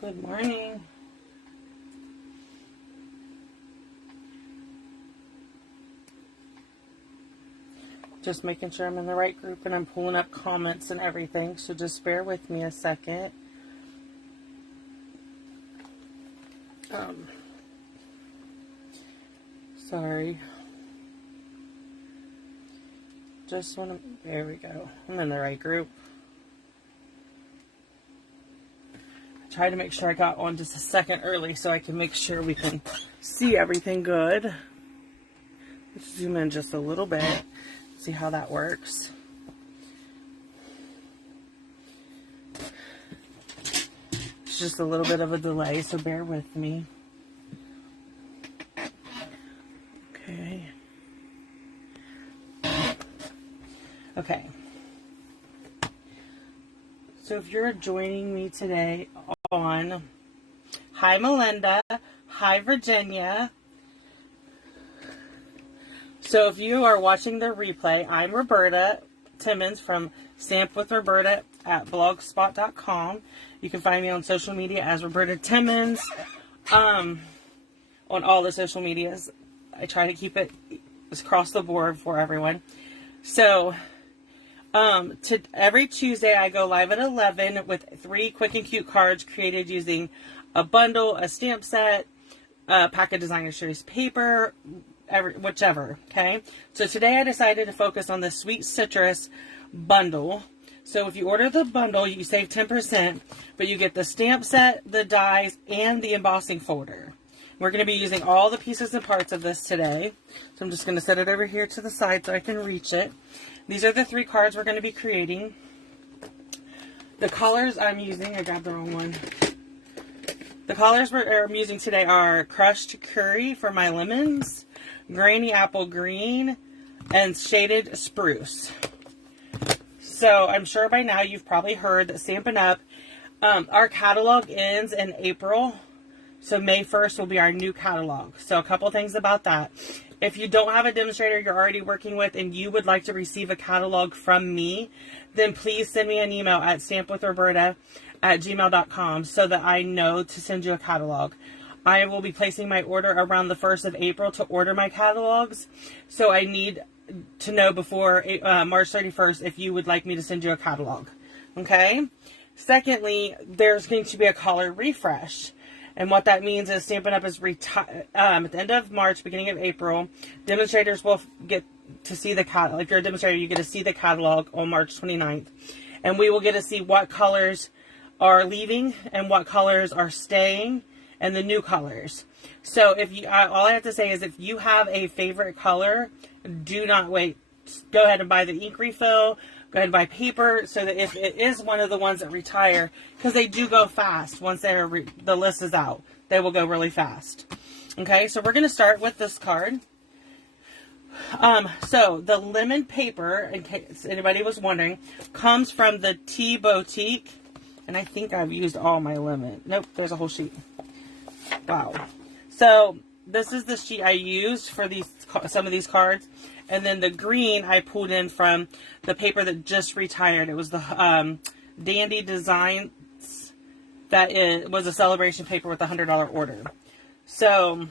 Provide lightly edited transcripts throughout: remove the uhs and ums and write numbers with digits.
Good morning. Just making sure I'm in the right group and I'm pulling up comments and everything, so just bear with me a second. Sorry. Just want to, there we go. I'm in the right group. I tried to make sure I got on just a second early so I can make sure we can see everything good. Let's zoom in just a little bit, see how that works. It's just a little bit of a delay, so bear with me. Okay. Okay. So if you're joining me today on, hi Melinda, hi Virginia. So if you are watching the replay, I'm Roberta Timmons from Stamp with Roberta at blogspot.com. You can find me on social media as Roberta Timmons, on all the social medias. I try to keep it across the board for everyone. So every Tuesday I go live at 11 with 3 quick and cute cards created using a bundle, a stamp set, a pack of designer series paper, whichever. Okay, so today I decided to focus on the Sweet Citrus bundle. So if you order the bundle, you save 10%, but you get the stamp set, the dies, and the embossing folder. We're going to be using all the pieces and parts of this today. So I'm just going to set it over here to the side so I can reach it. These are the 3 cards we're going to be creating. The colors I'm using, I grabbed the wrong one. The colors I'm using today are Crushed Curry for my lemons, Granny Apple Green, and Shaded Spruce. So I'm sure by now you've probably heard that Stampin' Up! Our catalog ends in April. So May 1st will be our new catalog. So a couple things about that. If you don't have a demonstrator you're already working with and you would like to receive a catalog from me, then please send me an email at stampwithroberta@gmail.com so that I know to send you a catalog. I will be placing my order around the 1st of April to order my catalogs. So I need to know before March 31st if you would like me to send you a catalog. Okay? Secondly, there's going to be a color refresh. And what that means is Stampin' Up! Is at the end of March, beginning of April, demonstrators will get to see the catalog. If you're a demonstrator, you get to see the catalog on March 29th. And we will get to see what colors are leaving and what colors are staying and the new colors. So if you, all I have to say is if you have a favorite color, do not wait. Go ahead and buy the ink refill. Go ahead and buy paper so that if it is one of the ones that retire, because they do go fast once the list is out, they will go really fast. Okay, so we're going to start with this card. So the lemon paper, in case anybody was wondering, comes from the Tea Boutique, and I think I've used all my lemon. Nope, there's a whole sheet. Wow. So this is the sheet I used for some of these cards. And then the green I pulled in from the paper that just retired. It was the Dandy Designs. That was a celebration paper with a $100 order. So,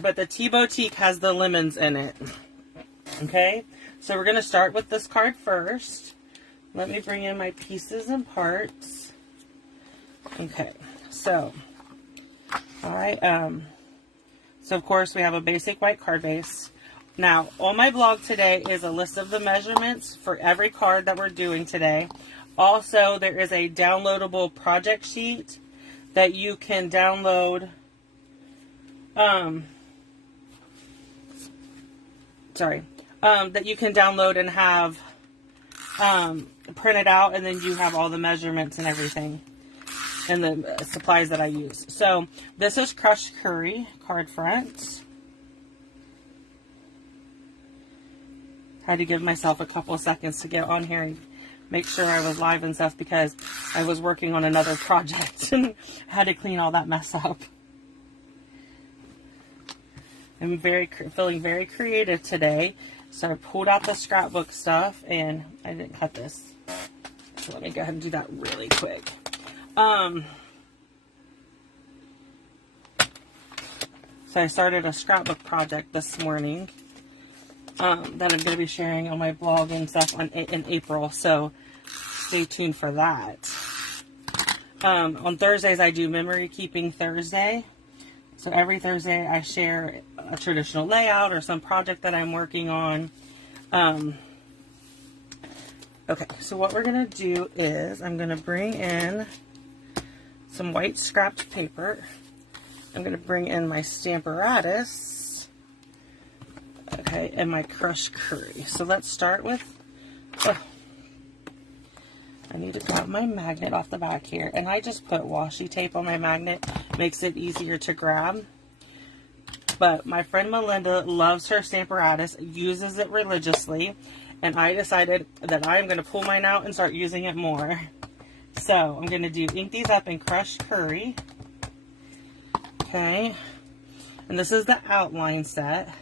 but the Tea Boutique has the lemons in it. Okay, so we're going to start with this card first. Let me bring in my pieces and parts. Okay, so, all right. So of course we have a basic white card base. Now, on my blog today is a list of the measurements for every card that we're doing today. Also, there is a downloadable project sheet that you can download. That you can download and have printed out, and then you have all the measurements and everything and the supplies that I use. So, this is Crushed Curry card front. I had to give myself a couple of seconds to get on here and make sure I was live and stuff because I was working on another project and had to clean all that mess up. I'm feeling very creative today, so I pulled out the scrapbook stuff, and I didn't cut this, so let me go ahead and do that really quick. So I started a scrapbook project this morning that I'm going to be sharing on my blog and stuff in April. So stay tuned for that. On Thursdays, I do Memory Keeping Thursday. So every Thursday, I share a traditional layout or some project that I'm working on. Okay, so what we're going to do is I'm going to bring in some white scrapped paper. I'm going to bring in my Stamparatus, okay, and my crushed curry. So let's start with, I need to grab my magnet off the back here, and I just put washi tape on my magnet, makes it easier to grab. But my friend Melinda loves her Stamparatus, uses it religiously, and I decided that I'm going to pull mine out and start using it more. So I'm going to ink these up in crushed curry. Okay, and this is the outline set,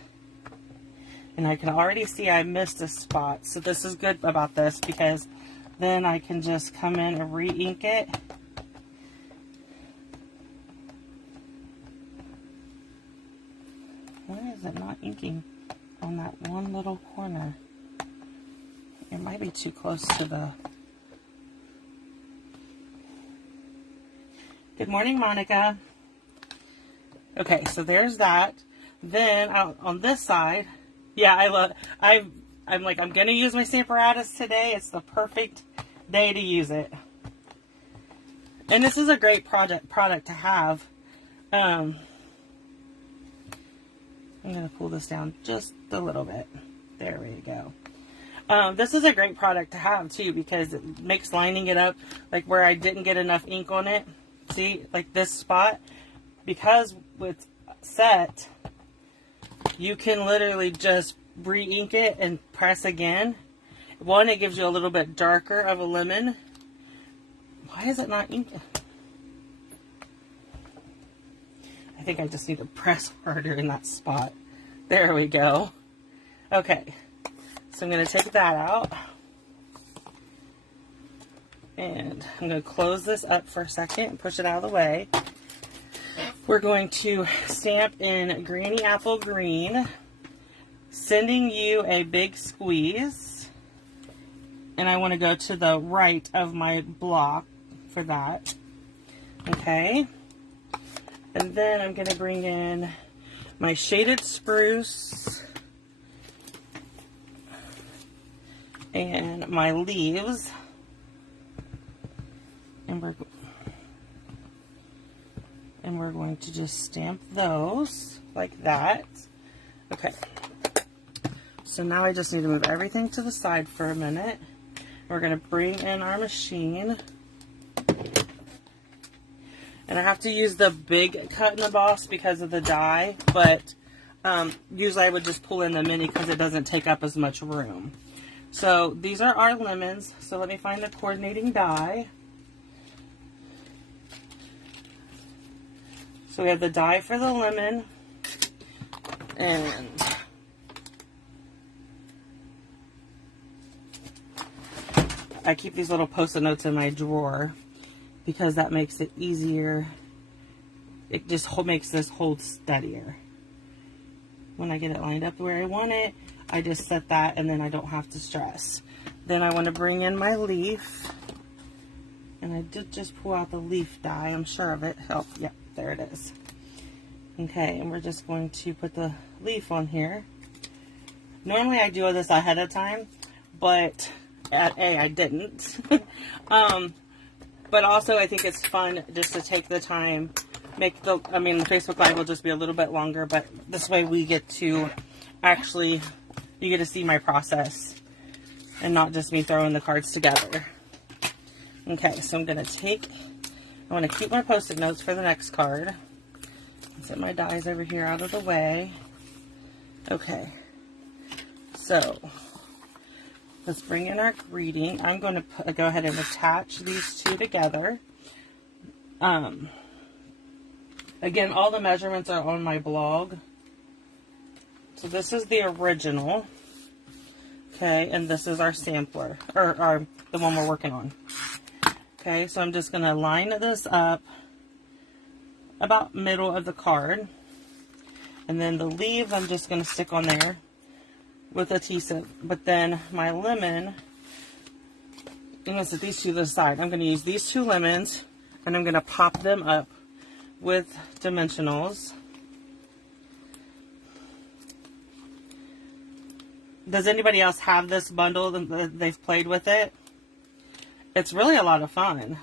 and I can already see I missed a spot, so this is good about this because then I can just come in and re-ink it. Why is it not inking on that one little corner? It might be too close to the... Good morning, Monica. Okay, so there's that. Then on this side, yeah, I'm like, I'm gonna use my Stamparatus today. It's the perfect day to use it. And this is a great product to have. I'm gonna pull this down just a little bit. There we go. This is a great product to have too because it makes lining it up, like where I didn't get enough ink on it. See, like this spot. Because with set, you can literally just re-ink it and press again. One, it gives you a little bit darker of a lemon. Why is it not inking? I think I just need to press harder in that spot. There we go. Okay, so I'm going to take that out. And I'm going to close this up for a second and push it out of the way. We're going to stamp in Granny Apple Green, sending you a big squeeze. And I want to go to the right of my block for that. Okay. And then I'm going to bring in my Shaded Spruce and my leaves. And we're going to just stamp those like that. Okay. So now I just need to move everything to the side for a minute. We're going to bring in our machine. And I have to use the big cut and emboss because of the die, but usually I would just pull in the mini because it doesn't take up as much room. So these are our lemons. So let me find the coordinating die. So we have the die for the lemon, and I keep these little Post-it notes in my drawer because that makes it easier. It just makes this hold steadier. When I get it lined up where I want it, I just set that and then I don't have to stress. Then I want to bring in my leaf, and I did just pull out the leaf die, I'm sure of it. Oh, yeah. There it is. Okay, and we're just going to put the leaf on here. Normally I do this ahead of time, but I didn't. But also I think it's fun just to take the time, the Facebook Live will just be a little bit longer, but this way we get to actually, you get to see my process and not just me throwing the cards together. Okay, so I'm going to I want to keep my Post-it notes for the next card. Set my dies over here out of the way. Okay. So, let's bring in our greeting. I'm going to go ahead and attach these two together. Again, all the measurements are on my blog. So this is the original. Okay, and this is our sampler, or the one we're working on. Okay, so I'm just going to line this up about middle of the card. And then the leaves I'm just going to stick on there with adhesive. But then my lemon, I'm going to set these two to the side. I'm going to use these 2 lemons and I'm going to pop them up with dimensionals. Does anybody else have this bundle that they've played with it? It's really a lot of fun.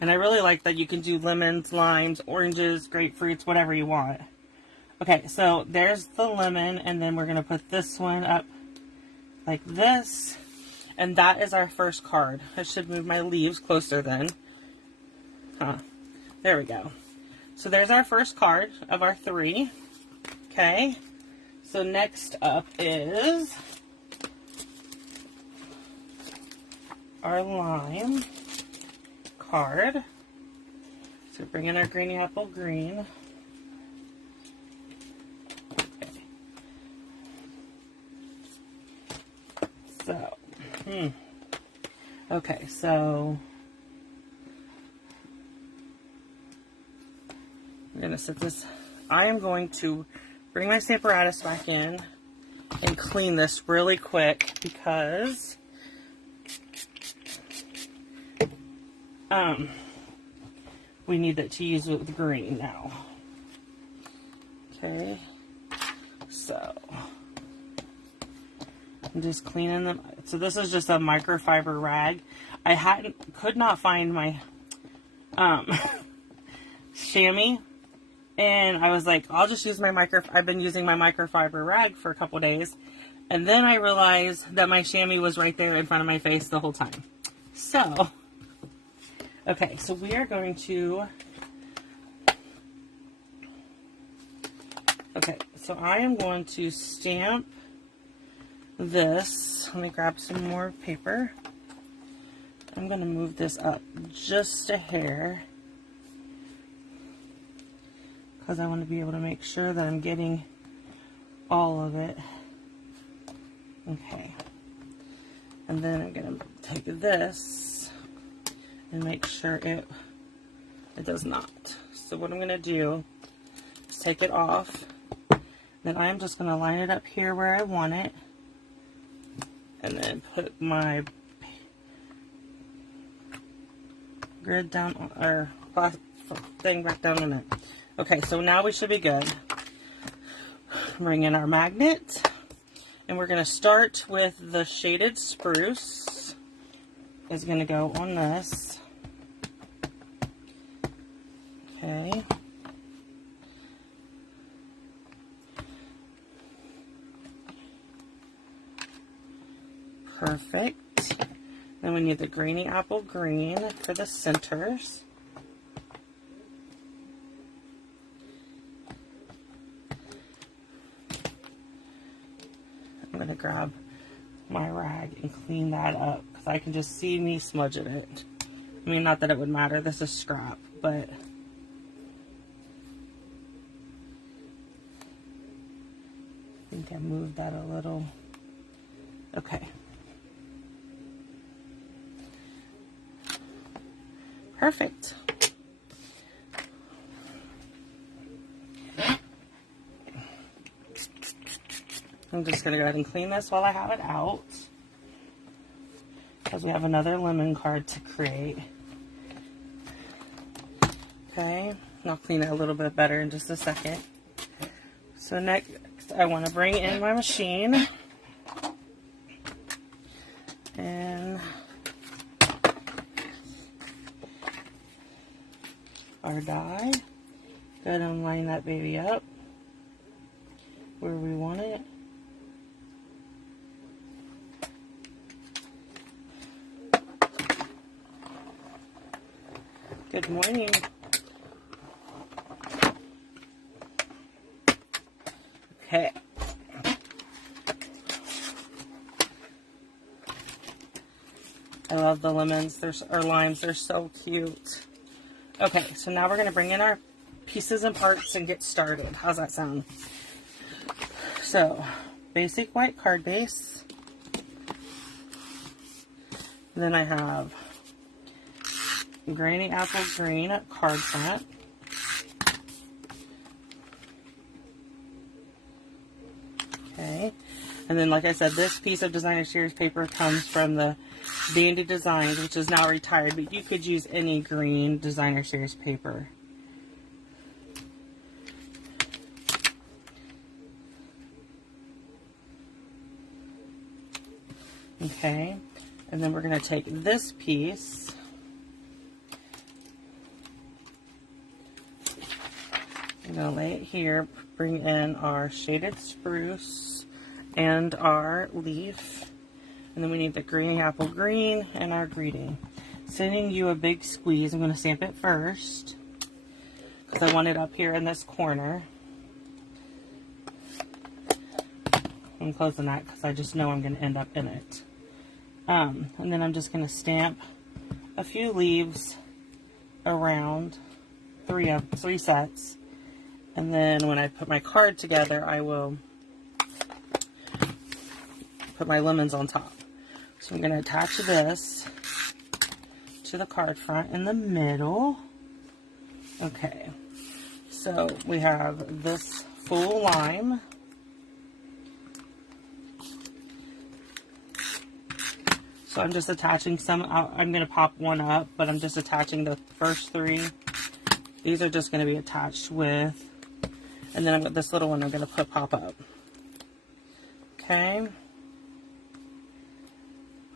And I really like that you can do lemons, limes, oranges, grapefruits, whatever you want. Okay, so there's the lemon, and then we're going to put this one up like this. And that is our first card. I should move my leaves closer then. There we go. So there's our first card of our 3. Okay, so next up is our lime card. So bring in our greeny apple green. Okay. Okay, so I'm going to set this. I am going to bring my Stamparatus back in and clean this really quick because we need it to use with green now. Okay, so I'm just cleaning them. So this is just a microfiber rag. I could not find my chamois, and I was like, I'll just use my I've been using my microfiber rag for a couple days, and then I realized that my chamois was right there in front of my face the whole time. So, okay, so we are going to. Okay, so I am going to stamp this. Let me grab some more paper. I'm going to move this up just a hair because I want to be able to make sure that I'm getting all of it. Okay. And then I'm going to take this and make sure it does not. So what I'm going to do is take it off. Then I'm just going to line it up here where I want it. And then put my grid down, or thing back down in it. Okay, so now we should be good. Bring in our magnet. And we're going to start with the shaded spruce. Is going to go on this. Okay. Perfect. Then we need the greeny apple green for the centers. I'm going to grab my rag and clean that up because I can just see me smudging it. I mean, not that it would matter. This is scrap, but I think I moved that a little. Okay. Perfect. I'm just going to go ahead and clean this while I have it out, because we have another lemon card to create. Okay, and I'll clean it a little bit better in just a second. So next, I want to bring in my machine and our die. Go ahead and line that baby up where we want it. Good morning. Okay. I love the lemons, or limes, they're so cute. Okay, so now we're going to bring in our pieces and parts and get started. How's that sound? So, basic white card base. Then I have Granny Apple Green card front. Okay. And then, like I said, this piece of designer series paper comes from the Dandy Designs, which is now retired, but you could use any green designer series paper. Okay, and then we're going to take this piece, I'm going to lay it here, bring in our shaded spruce and our leaf, and then we need the green apple green and our greeting. Sending you a big squeeze. I'm going to stamp it first because I want it up here in this corner. I'm closing that because I just know I'm going to end up in it. And then I'm just going to stamp a few leaves around, three sets. And then when I put my card together, I will put my lemons on top. So I'm going to attach this to the card front in the middle. Okay, so we have this full lime. So I'm just attaching some out. I'm going to pop one up, but I'm just attaching the first three. These are just going to be attached with, and then I've got this little one I'm going to pop up. Okay.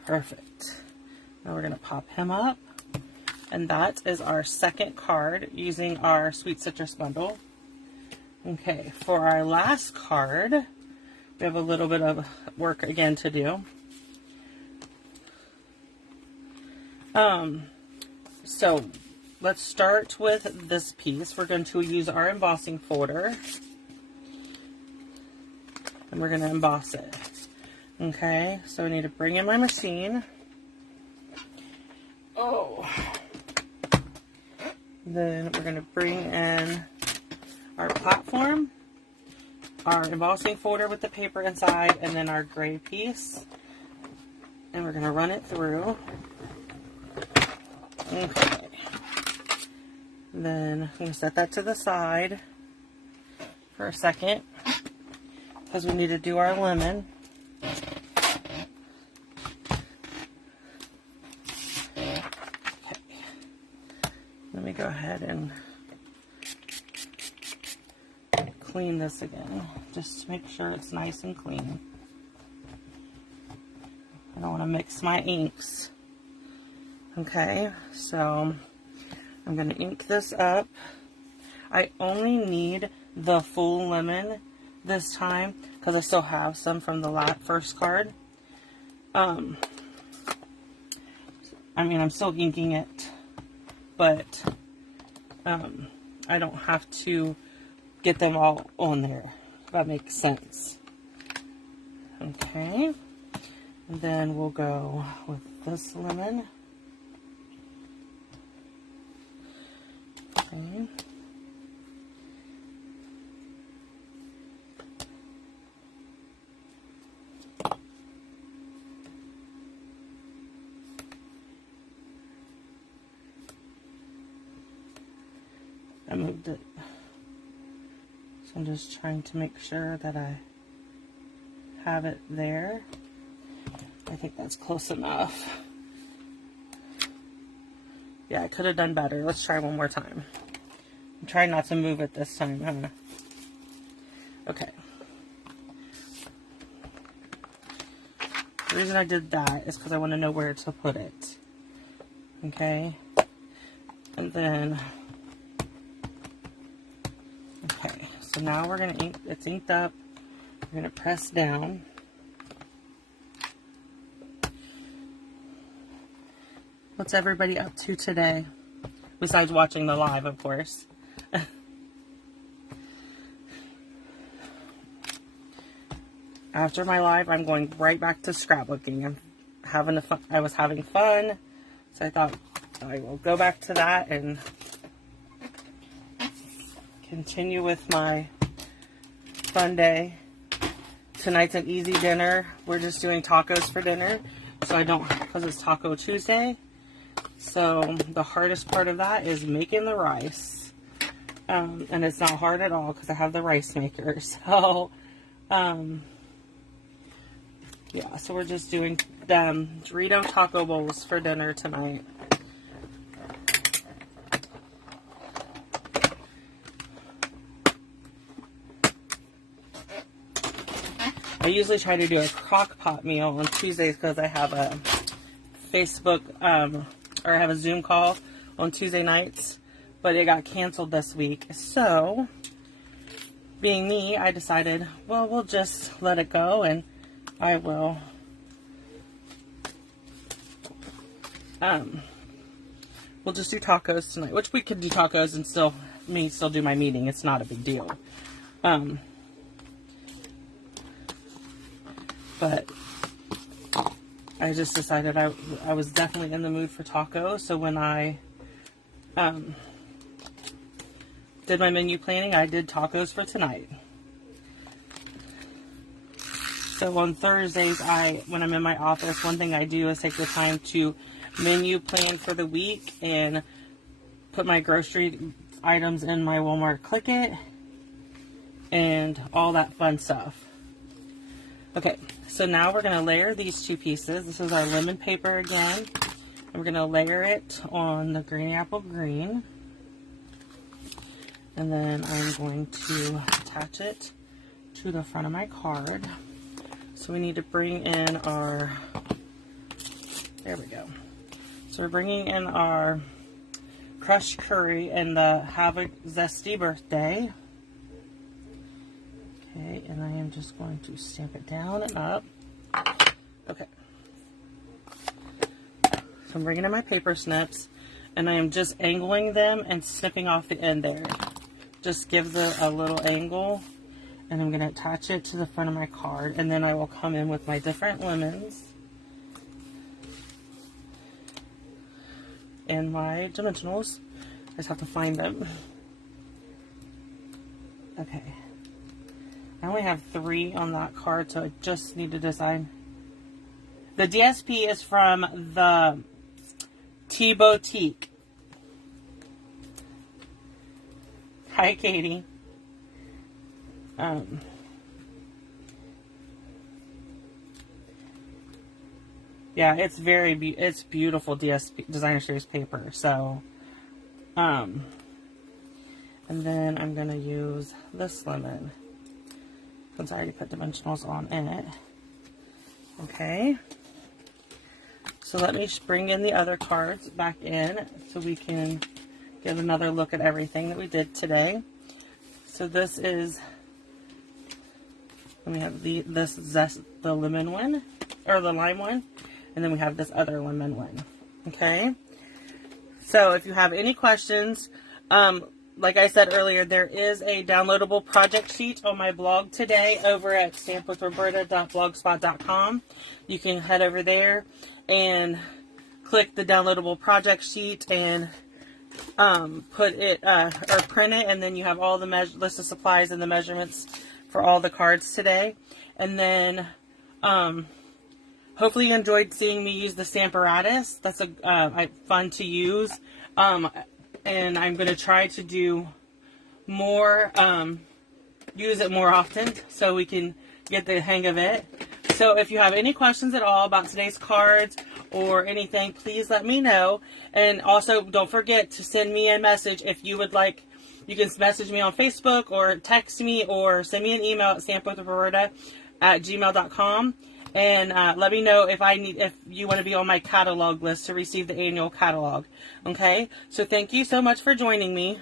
Perfect. Now we're going to pop him up. And that is our second card using our Sweet Citrus bundle. Okay, for our last card, we have a little bit of work again to do. So let's start with this piece. We're going to use our embossing folder and we're going to emboss it. Okay, so we need to bring in my machine. Oh. Then we're going to bring in our platform, our embossing folder with the paper inside, and then our gray piece. And we're going to run it through. Okay. Then I'm going to set that to the side for a second because we need to do our lemon. Okay. Let me go ahead and clean this again just to make sure it's nice and clean. I don't want to mix my inks. Okay, so I'm going to ink this up. I only need the full lemon this time because I still have some from the first card. I mean, I'm still inking it, but I don't have to get them all on there, if that makes sense. Okay, and then we'll go with this lemon. Okay. I moved it, so I'm just trying to make sure that I have it there. I think that's close enough. Yeah, I could have done better. Let's try one more time. I'm trying not to move it this time, huh? Okay. The reason I did that is because I want to know where to put it. Okay. And then, okay. So now we're going to ink, it's inked up. We're going to press down. What's everybody up to today? Besides watching the live, of course. After my live, I'm going right back to scrapbooking. I was having fun, so I thought I will go back to that and continue with my fun day. Tonight's an easy dinner. We're just doing tacos for dinner, so I don't, because it's Taco Tuesday. So the hardest part of that is making the rice. And it's not hard at all because I have the rice maker. So, Yeah, so we're just doing Dorito taco bowls for dinner tonight. I usually try to do a crock pot meal on Tuesdays because I have a Facebook, or I have a Zoom call on Tuesday nights, but it got canceled this week. So, being me, I decided, well, we'll just let it go, and I will, we'll just do tacos tonight, which we could do tacos and still do my meeting. It's not a big deal. But I just decided I was definitely in the mood for tacos. So when I did my menu planning, I did tacos for tonight. So on Thursdays, when I'm in my office, one thing I do is take the time to menu plan for the week and put my grocery items in my Walmart Click It and all that fun stuff. Okay, so now we're going to layer these two pieces. This is our lemon paper again. And we're going to layer it on the green apple green. And then I'm going to attach it to the front of my card. So we need to bring in our, there we go. So we're bringing in our crushed curry and the Have a Zesty Birthday. Okay, and I am just going to stamp it down and up. Okay. So I'm bringing in my paper snips, and I am just angling them and snipping off the end there. Just gives it a little angle, and I'm going to attach it to the front of my card, and then I will come in with my different lemons and my dimensionals. I just have to find them. Okay. I only have 3 on that card, so I just need to decide. The DSP is from the Tea Boutique. Hi, Katie. Yeah, it's it's beautiful DSP Designer Series paper. So, and then I'm gonna use this lemon, since I already put dimensionals on in it. Okay. So let me bring in the other cards back in so we can get another look at everything that we did today. So this is, we have the lemon one, or the lime one, and then we have this other lemon one. Okay. So if you have any questions, like I said earlier, there is a downloadable project sheet on my blog today over at stampwithroberta.blogspot.com. You can head over there and click the downloadable project sheet and put it or print it, and then you have all the list of supplies and the measurements for all the cards today. And then hopefully you enjoyed seeing me use the Stamparatus. That's fun to use. And I'm going to try to do more, use it more often so we can get the hang of it. So if you have any questions at all about today's cards or anything, please let me know. And also, don't forget to send me a message if you would like. You can message me on Facebook or text me or send me an email at stampwithroberta@gmail.com. And let me know if you want to be on my catalog list to receive the annual catalog. Okay? So thank you so much for joining me.